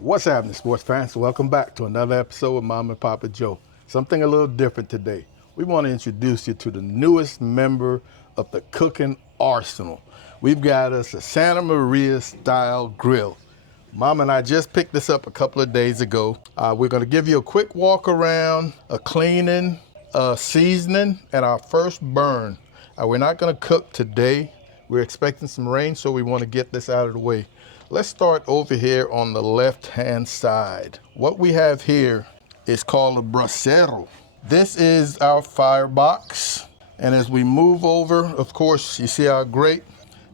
What's happening, sports fans? Welcome back to another episode of Mom and Papa Joe. Something a little different today. We want to introduce you to the newest member of the cooking arsenal. We've got us a Santa Maria style grill. Mom and I just picked this up a couple of days ago. We're going to give you a quick walk around, a cleaning, a seasoning, and our first burn. We're not going to cook today. We're expecting some rain, so we want to get this out of the way. Let's start over here on the left-hand side. What we have here is called a brasero. This is our firebox. And as we move over, of course, you see our grate.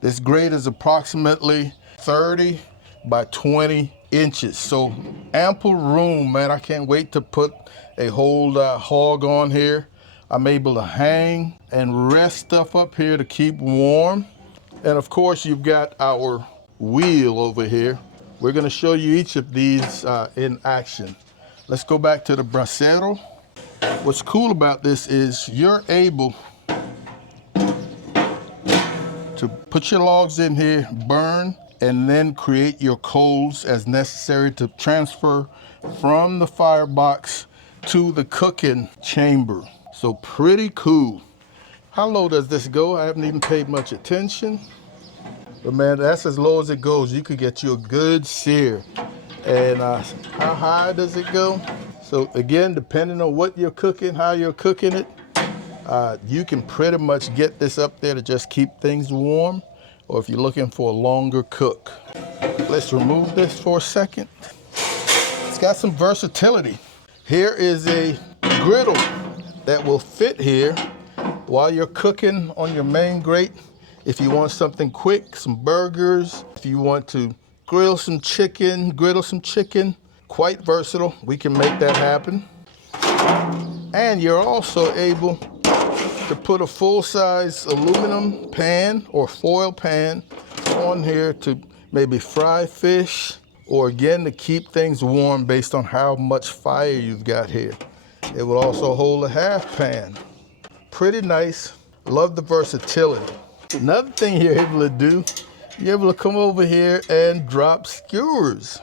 This grate is approximately 30 by 20 inches. So ample room, man. I can't wait to put a whole hog on here. I'm able to hang and rest stuff up here to keep warm. And of course, you've got our wheel over here. We're going to show you each of these in action. Let's go back to the brasero. What's cool about this is you're able to put your logs in here, burn, and then create your coals as necessary to transfer from the firebox to the cooking chamber. So pretty cool. How low does this go? I haven't even paid much attention. But man, that's as low as it goes. You could get you a good sear. And how high does it go? So again, depending on what you're cooking, how you're cooking it, you can pretty much get this up there to just keep things warm, or if you're looking for a longer cook. Let's remove this for a second. It's got some versatility. Here is a griddle that will fit here while you're cooking on your main grate. If you want something quick, some burgers, if you want to griddle some chicken, quite versatile. We can make that happen. And you're also able to put a full-size aluminum pan or foil pan on here to maybe fry fish, or again, to keep things warm based on how much fire you've got here. It will also hold a half pan. Pretty nice. Love the versatility. Another thing you're able to do, you're able to come over here and drop skewers.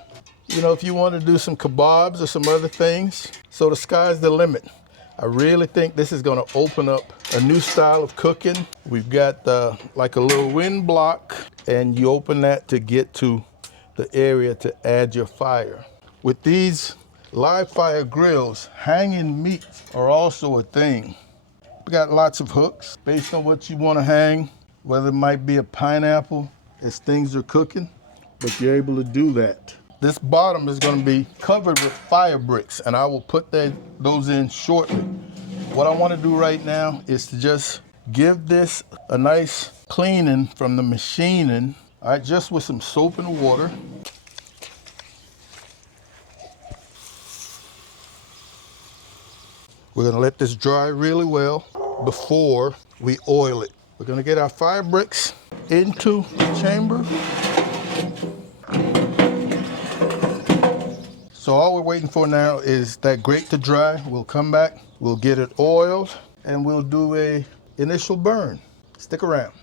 You know, if you want to do some kebabs or some other things. So the sky's the limit. I really think this is going to open up a new style of cooking. We've got like a little wind block, and you open that to get to the area to add your fire. With these live fire grills, hanging meat are also a thing. We got lots of hooks based on what you want to hang, whether it might be a pineapple as things are cooking, but you're able to do that. This bottom is going to be covered with fire bricks, and I will put those in shortly. What I want to do right now is to just give this a nice cleaning from the machining, all right, just with some soap and water. We're going to let this dry really well before we oil it. We're going to get our fire bricks into the chamber. So all we're waiting for now is that grate to dry. We'll come back, we'll get it oiled, and we'll do a initial burn. Stick around.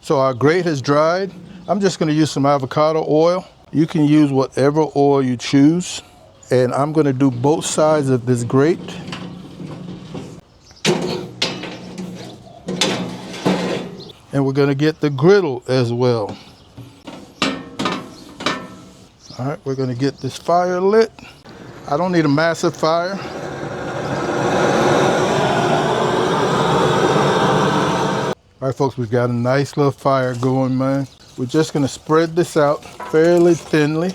So our grate has dried. I'm just going to use some avocado oil. You can use whatever oil you choose. And I'm going to do both sides of this grate. And we're going to get the griddle as well. All right, we're going to get this fire lit. I don't need a massive fire. All right, folks, we've got a nice little fire going, man. We're just going to spread this out fairly thinly,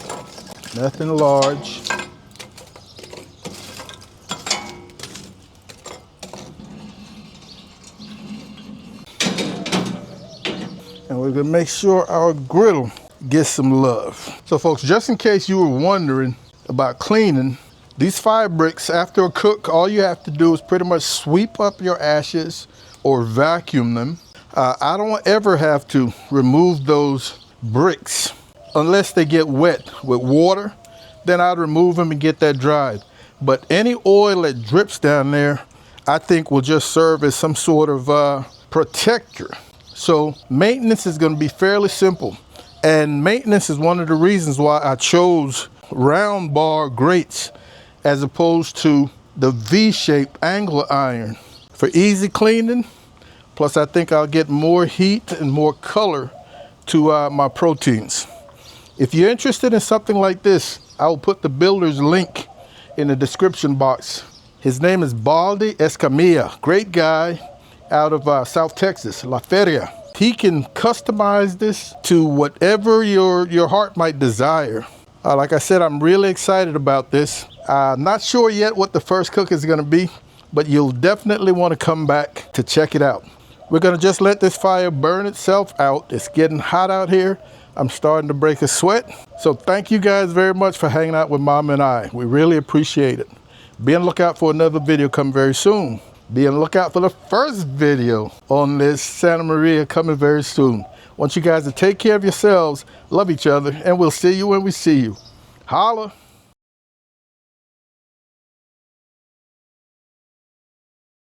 nothing large. And we're going to make sure our griddle gets some love. So folks, just in case you were wondering about cleaning, these fire bricks, after a cook, all you have to do is pretty much sweep up your ashes or vacuum them. I don't ever have to remove those bricks unless they get wet with water. Then I'd remove them and get that dried. But any oil that drips down there, I think will just serve as some sort of protector. So maintenance is going to be fairly simple. And maintenance is one of the reasons why I chose round bar grates as opposed to the V-shaped angler iron for easy cleaning. Plus, I think I'll get more heat and more color to my proteins. If you're interested in something like this, I'll put the builder's link in the description box. His name is Balde Escamilla. Great guy out of South Texas, La Feria. He can customize this to whatever your heart might desire. Like I said, I'm really excited about this. Not sure yet what the first cook is going to be, but you'll definitely want to come back to check it out. We're going to just let this fire burn itself out. It's getting hot out here. I'm starting to break a sweat. So thank you guys very much for hanging out with Mom and I. We really appreciate it. Be on the lookout for another video coming very soon. Be on the lookout for the first video on this Santa Maria coming very soon. Want you guys to take care of yourselves, love each other, and we'll see you when we see you. Holla!